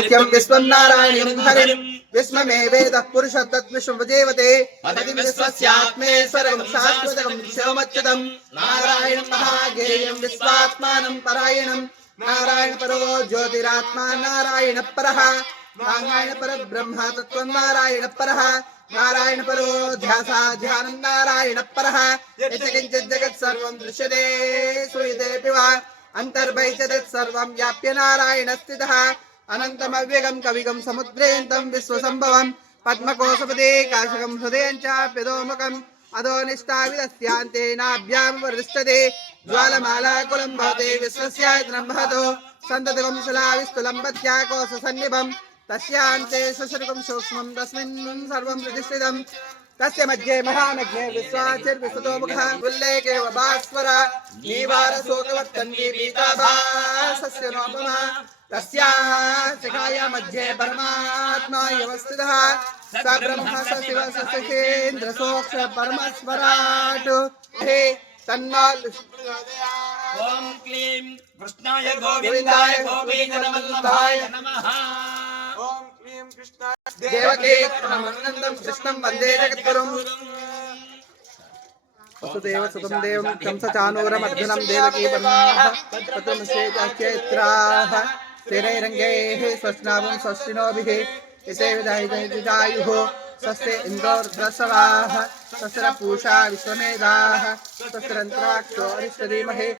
नित्यं विश्वं नारायणं हरिं विश्वमेवेदः पुरुषः तद्विश्वमुपजीवते पतिं विश्वस्यात्मेश्वरं शाश्वतं शिवमच्युतं नारायणं महाज्ञेयं विश्वात्मानं परायणं नारायण परो ज्योतिरात्मा नारायण परः नारायण परब्रह्म तत्त्वं नारायण परः नारायण परो ध्यासाध्यानं नारायण परः यच्च जगत् सर्वं दृश्यते श्रूयतेऽपि वा अंतर्बहिर्जगत् सर्वं व्याप्य नारायण स्थितः अनन्तमव्यगं कविगं समुद्रेन्तं विश्वसम्भवं पद्मकोशपदे काशकं हृदयं चाप्यदोमुखम् अधोनिष्ठाविदस्यान्ते नाभ्यां वर्धिष्ठते ज्वालमालाकुलं भवते विश्वस्यायतनं महतो सन्ततं शिलाविस्तुलम्बत्या कोशसन्निभं तस्यान्ते सुशुकं सूक्ष्मं तस्मिन् सर्वं प्रतिष्ठितं तस्य मध्ये महानग्ने विश्वाचिर्विश्वतोमुखः उल्लेखे भास्वर नीवारशोकवर्तन्ये पीताभासस्य नोपमा तस्या शिखाया मध्ये परमात्मा व्यवस्थितः स ब्रह्म स शिव स शेन्द्र सोक्ष परमस्वराट् हे तन्नाल ओम क्लीं कृष्णाय गोविंदाय गोपीजनवल्लभाय नमः। ओम क्लीं कृष्णाय देवकी नमः कृष्णं वन्दे जगद्गुरुं वसुदेव सुतं देवं कंसचानूरमर्दनं देवकी पद्मश्रेष्ठैत्राः तेनैरङ्गैः स्वस्नावं स्वस्तिनोभिः इसे विदायुः स्वस्ति इन्द्रोर्ध्वसवाः स्वस्तिरपूषा विश्वमेधाः स्वस्तिरन्त्राक्षो अरिष्टधीमहि